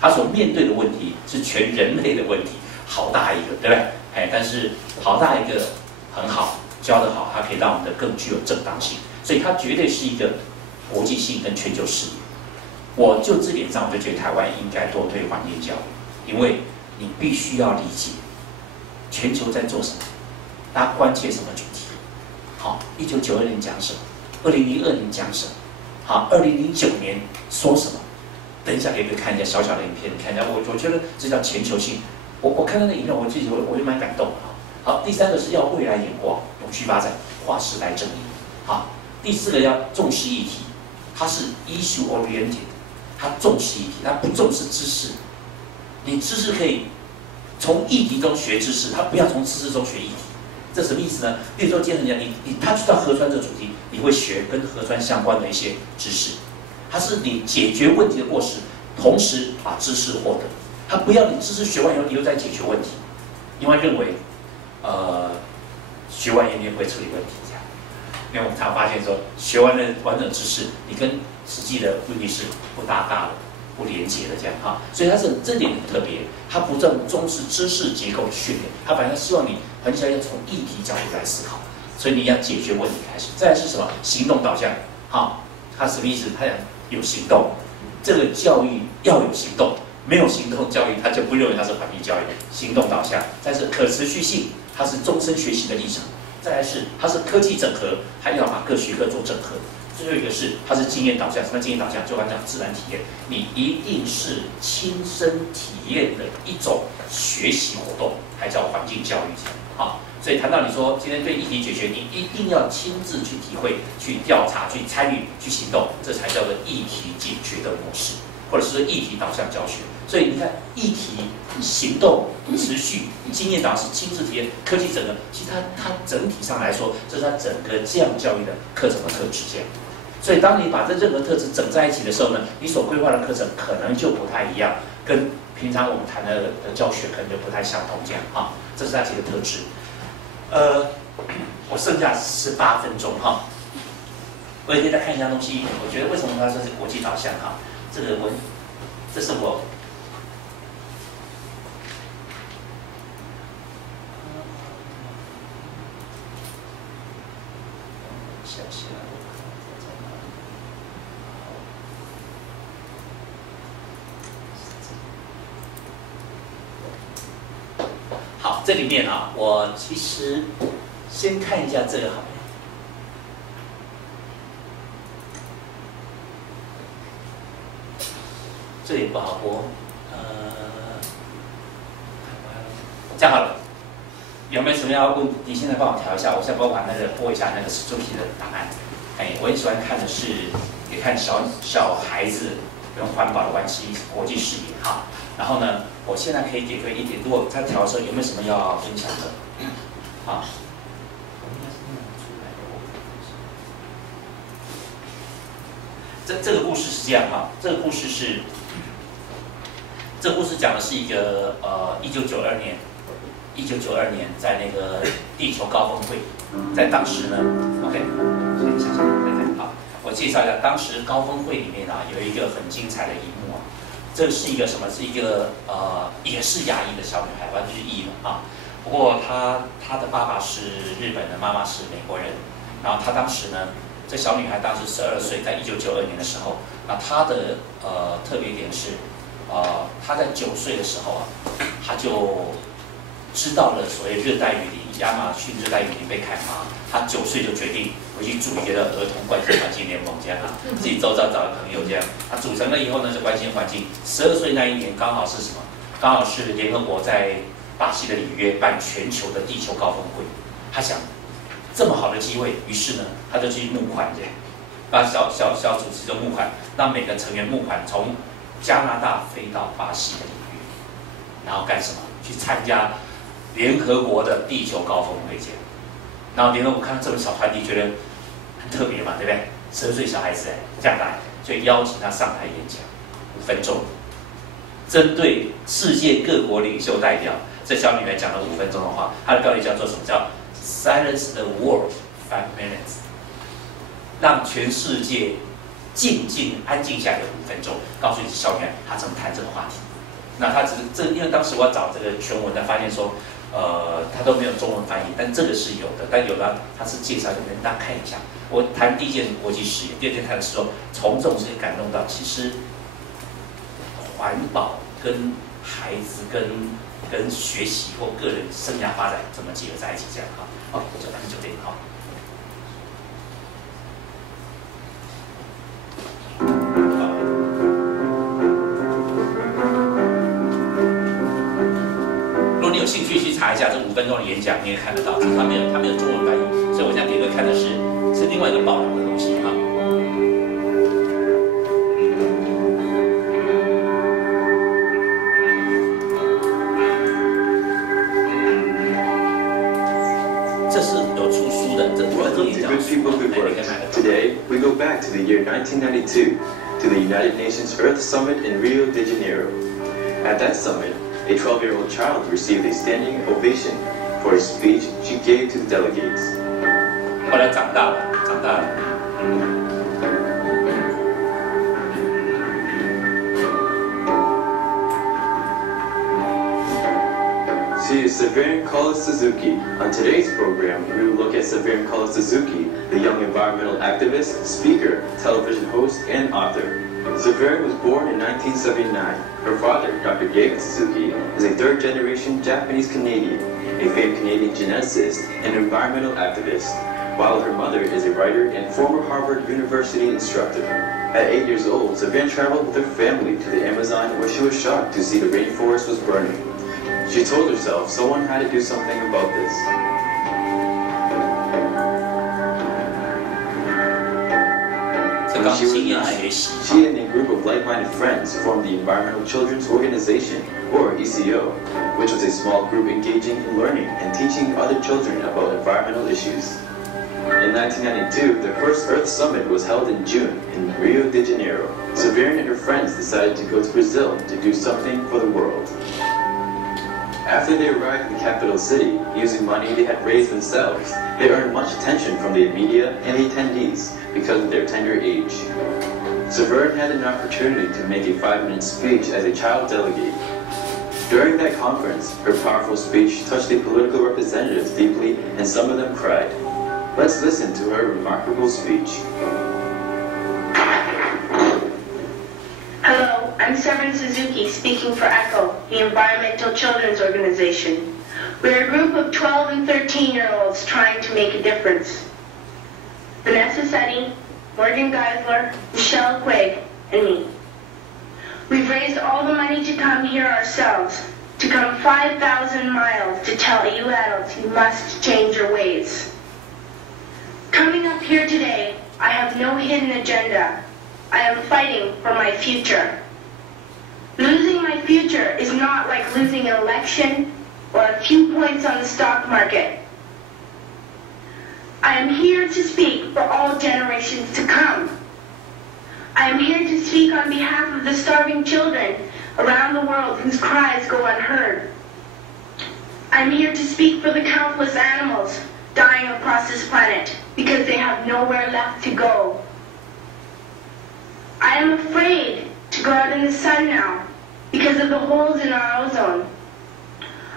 他所面对的问题是全人类的问题，好大一个，对不对？但是好大一个很好，教得好，它可以让我们的更具有正当性，所以它绝对是一个国际性跟全球视野。我就这点上，我就觉得台湾应该多推环境教育，因为你必须要理解全球在做什么，大家关切什么主题。好，1992年讲什么，2002年讲什么，好，2009年说什么。等一下给各位看一下小小的影片，看一下，我觉得这叫全球性。我看到那影片，我自己我就蛮感动的哈。好，第三个是要未来眼光，永续发展，划时代正义。好，第四个要重视议题，它是 issue oriented， 它重视议题，它不重视知识。你知识可以从议题中学知识，它不要从知识中学议题。这什么意思呢？比如说今天人家他知道核酸这个主题，你会学跟核酸相关的一些知识。它是你解决问题的过程，同时把知识获得。它不要你知识学完以后，你又在解决问题，因为认为，学完研究会处理问题这样。因为我们常发现说，学完了完整知识，你跟实际的问题是不搭嘎的、不连接的这样哈。所以它是这点很特别，它不重视知识结构的训练，它反而希望你很想要从议题角度来思考，所以你要解决问题开始。再来是什么？行动导向，好，它什么意思？它讲有行动，这个教育要有行动，没有行动教育，他就不认为它是环境教育。行动导向，再是可持续性，它是终身学习的历程。再来是它是科技整合，还要把各学科做整合。最后一个是它是经验导向，什么经验导向？就刚讲自然体验，你一定是亲身体验的一种学习活动，还叫环境教育啊。所以谈到你说今天对议题解决，你一定要亲自去体会、去调查、去参与、去行动，这才叫做议题解决的模式，或者是说议题导向教学。所以你看，议题、行动、持续、经验导向、亲自体验、科技整合，其实它整体上来说，这是它整个这样教育的课程的特质这样。所以当你把这任何特质整在一起的时候呢，你所规划的课程可能就不太一样，跟平常我们谈的教学可能就不太相同这样啊。这是它几个特质。我剩下18分钟哈，我也可以再看一下东西。我觉得为什么它说是国际导向哈？这是我想起来我看在哪里？好，这里面啊，我其实先看一下这个好了。这里不好播，这样好了。有没有什么要问？你现在帮我调一下，我现在帮我把那个播一下那个主题的档案。我很喜欢看的是，也看小孩子跟环保的关系、国际视野哈。然后呢，我现在可以给各位一点，如果在调的时候有没有什么要分享的？好。这个故事是这样哈，这个故事讲的是一个1992年在那个地球高峰会，在当时呢 ，OK， 所以想想看，好，我介绍一下，当时高峰会里面啊有一个很精彩的一幕啊，这是一个什么？是一个也是亚裔的小女孩，完全是裔的啊。不过她的爸爸是日本人，妈妈是美国人，然后她当时呢。这小女孩当时12岁，在1992年的时候，那她的特别点是，她在9岁的时候啊，她就知道了所谓热带雨林，亚马逊热带雨林被砍伐，她9岁就决定回去组一个儿童关心环境联盟这样啊，自己周遭找的朋友这样，她组成了以后呢，就关心环境。12岁那一年刚好是什么？刚好是联合国在巴西的里约办全球的地球高峰会，她想。这么好的机会，于是呢，他就去募款，这样，把小组织就募款，让每个成员募款，从加拿大飞到巴西的里约，然后干什么？去参加联合国的地球高峰会，这样。然后联合国看到这么小团体，觉得很特别嘛，对不对？12岁小孩子这样来，所以邀请他上台演讲5分钟，针对世界各国领袖代表，这小女孩讲了5分钟的话，她的标题叫做什么？叫Silence the world 5 minutes， 让全世界安静下来的5分钟，告诉小女孩她怎么谈这个话题。那她只是因为当时我找这个全文的，发现说，她都没有中文翻译，但这个是有的，但有的她是介绍，就跟大家看一下。我谈第一件国际实验，第二件谈的是说，从这种事情感动到，其实环保跟孩子跟学习或个人生涯发展怎么结合在一起，这样哈。好，我就就这个哈。如果你有兴趣去查一下这5分钟的演讲，你也看得到，它没有中文翻译，所以我现在给各位看的是另外一个报道的东西哈。Today, we go back to the year 1992, to the United Nations Earth Summit in Rio de Janeiro. At that summit, a 12-year-old child received a standing ovation for a speech she gave to the delegates. 后来长大了。She is Severn Suzuki. On today's program, we will look at Severn Suzuki, the young environmental activist, speaker, television host, and author. Severn was born in 1979. Her father, Dr. Diego Suzuki, is a third-generation Japanese-Canadian, a famed Canadian geneticist and environmental activist, while her mother is a writer and former Harvard University instructor. At 8 years old, Severn traveled with her family to the Amazon, where she was shocked to see the rainforest was burning. She told herself someone had to do something about this. When she was 9, she and a group of like-minded friends formed the Environmental Children's Organization, or ECO, which was a small group engaging in learning and teaching other children about environmental issues. In 1992, the first Earth Summit was held in June in Rio de Janeiro. Severn and her friends decided to go to Brazil to do something for the world. After they arrived in the capital city, using money they had raised themselves, they earned much attention from the media and the attendees because of their tender age. Severn had an opportunity to make a 5-minute speech as a child delegate. During that conference, her powerful speech touched the political representatives deeply, and some of them cried. Let's listen to her remarkable speech. Hello, I'm Severn Suzuki, speaking for ECHO, the Environmental Children's Organization. We're a group of 12 and 13-year-olds trying to make a difference. Vanessa Setti, Morgan Geisler, Michelle Quigg, and me. We've raised all the money to come here ourselves, to come 5,000 miles to tell you adults you must change your ways. Coming up here today, I have no hidden agenda. I am fighting for my future. Losing my future is not like losing an election or a few points on the stock market. I am here to speak for all generations to come. I am here to speak on behalf of the starving children around the world whose cries go unheard. I am here to speak for the countless animals dying across this planet because they have nowhere left to go. I am afraid to go out in the sun now because of the holes in our ozone.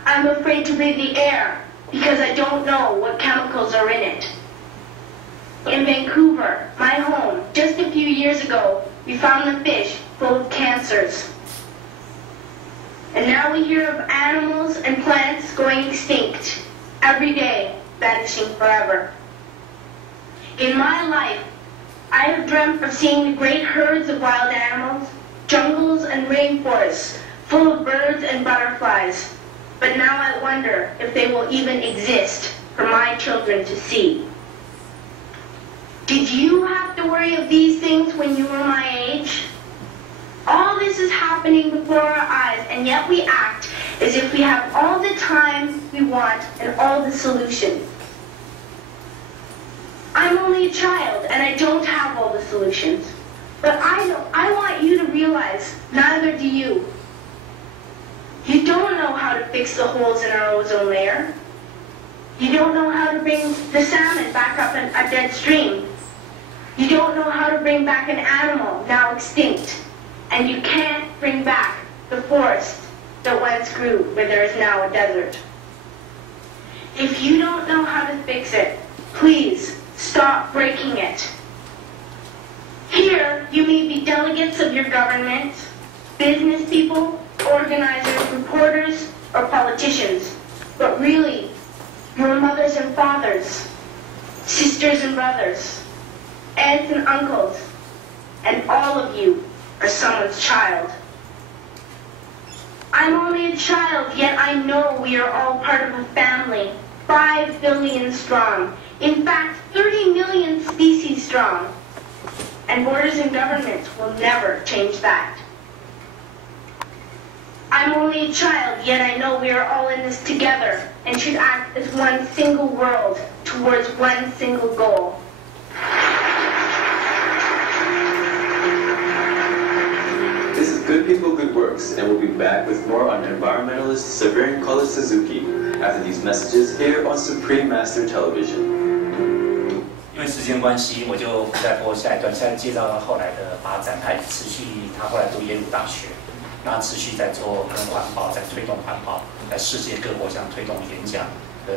I'm afraid to breathe the air because I don't know what chemicals are in it. In Vancouver, my home, just a few years ago, we found the fish full of cancers. And now we hear of animals and plants going extinct, every day vanishing forever. In my life, I have dreamt of seeing the great herds of wild animals, jungles and rainforests full of birds and butterflies. But now I wonder if they will even exist for my children to see. Did you have to worry of these things when you were my age? All this is happening before our eyes, and yet we act as if we have all the time we want and all the solutions. I'm only a child, and I don't have all the solutions. But I want you to realize, neither do you. You don't know how to fix the holes in our ozone layer. You don't know how to bring the salmon back up a dead stream. You don't know how to bring back an animal now extinct, and you can't bring back the forest that once grew where there is now a desert. If you don't know how to fix it, please stop breaking it. Here, you may be delegates of your government, business people, organizers, reporters, or politicians, but really, your mothers and fathers, sisters and brothers, aunts and uncles, and all of you are someone's child. I'm only a child, yet I know we are all part of a family, 5 billion strong, in fact 30 million species strong, and borders and governments will never change that. I'm only a child, yet I know we are all in this together and should act as one single world towards one single goal. This is Good People, Good Works, and we'll be back with more on environmentalist Severin Color Suzuki after these messages here on Supreme Master Television. 因为时间关系，我就不再播下一段，现在介绍到后来的发展。他持续，他后来读耶鲁大学，然后持续在做跟环保，在推动环保，在世界各国上推动演讲跟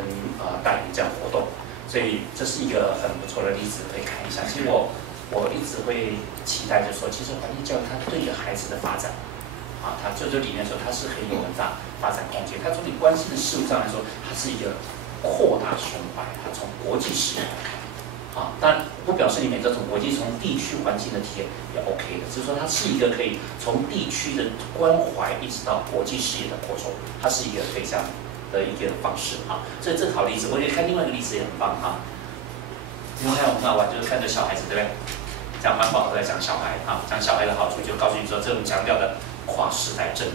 带领这样活动。所以这是一个很不错的例子，可以看一下。其实我一直会期待，就是说，其实环境教育它对一个孩子的发展，它就里面说它是可以有很大发展空间。它从你关心的事物上来说，它是一个扩大胸怀，它从国际视野来看。当然不表示你每个从国际、从地区环境的体验也 OK 的，只是说它是一个可以从地区的关怀一直到国际视野的扩充，它是一个可以这样的一个方式所以这个好例子，我觉得看另外一个例子也很棒另外很好玩，就是看着小孩子，对不对？讲环保都在讲小孩讲小孩的好处，就告诉你说，这我们强调的跨时代正义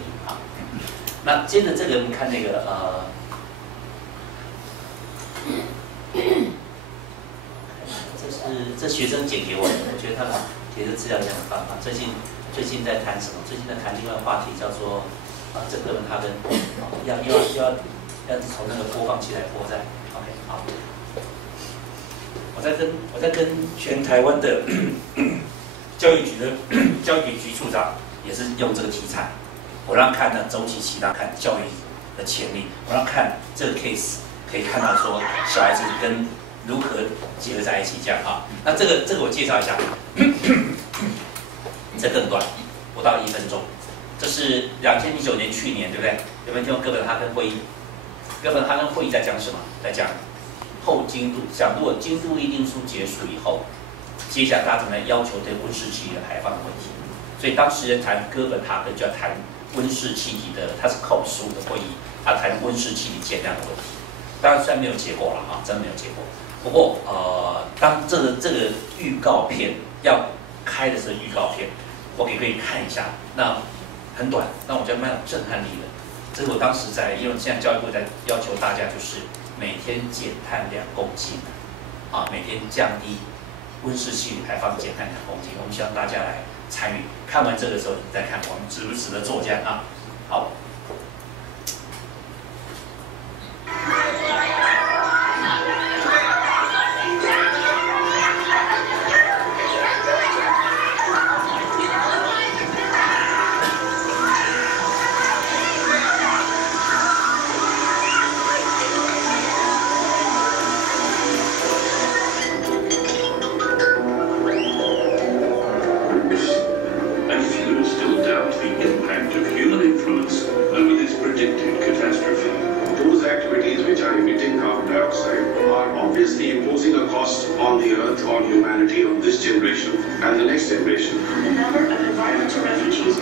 那接着这个，我们看那个这学生剪给我的，我觉得他们给的资料也很棒最近在谈什么？最近在谈另外一个话题，叫做这个他跟要从那个播放器来播在 OK 好。我在跟全台湾的教育局处长也是用这个题材，我让看呢周期期，让看教育的潜力，我让看这个 case 可以看到说小孩子跟如何结合在一起这样那这个我介绍一下，这更短，不到1分钟。这是2019年去年，对不对？有没有听过哥本哈根会议？哥本哈根会议在讲什么？在讲后京都，讲如果京都议定书结束以后，接下来大家怎么要求对温室气体的排放的问题？所以当时谈哥本哈根就要谈温室气体的，它是COP15的会议，它谈温室气体减量的问题。当然虽然没有结果了真的没有结果。不过当这个预告片要开的这个预告片，我可以看一下，那很短，那我觉得蛮有震撼力的。这是我当时因为现在教育部在要求大家就是每天减碳2公斤每天降低温室气体排放减碳2公斤。我们希望大家来参与。看完这个时候，你再看我们值不值得做这样好。The number of environmental refugees